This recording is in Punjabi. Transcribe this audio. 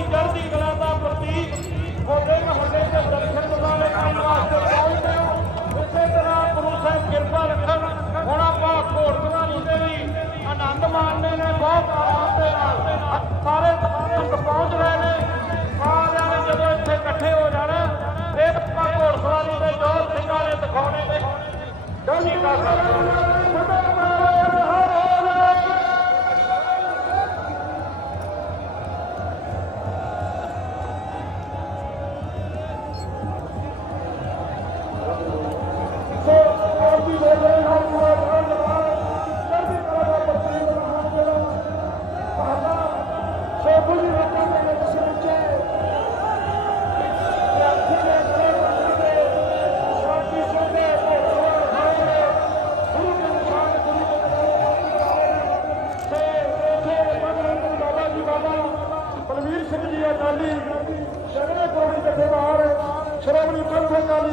ਦੀ ਚੜ੍ਹਦੀ ਕਲਾ ਦਾ ਪ੍ਰਤੀਕ ਹੋਲੇ ਮਹੱਲੇ ਦੇ ਦਰਸ਼ਨ ਦਿਵਾਲੇ ਕਰਨ ਵਾਸਤੇ ਪਹੁੰਚਦੇ ਹੋ ਇਸੇ ਤਰ੍ਹਾਂ ਗੁਰੂ ਸਾਹਿਬ ਕਿਰਪਾ ਰੱਖਣ, ਹੁਣ ਆਪਾਂ ਘੋੜਕਵਾਲੀ ਦੇ ਵੀ ਆਨੰਦ ਮਾਣਨੇ ਨੇ, ਬਹੁਤ ਆਰਾਮ ਦੇ ਨਾਲ। ਸਾਰੇ ਤੱਕ ਪਹੁੰਚ ਰਹੇ ਨੇ। ਸਾਰਿਆਂ ਨੇ ਜਦੋਂ ਇੱਥੇ ਇਕੱਠੇ ਹੋ ਜਾਣਾ, ਫਿਰ ਆਪਾਂ ਘੋੜਕਵਾਲੀ ਦੇ ਜੋਰ ਸਿੰਘਾਂ ਨੇ ਦਿਖਾਉਣੇ ਨੇ। ਦੋਨੀ ਕਾ কালী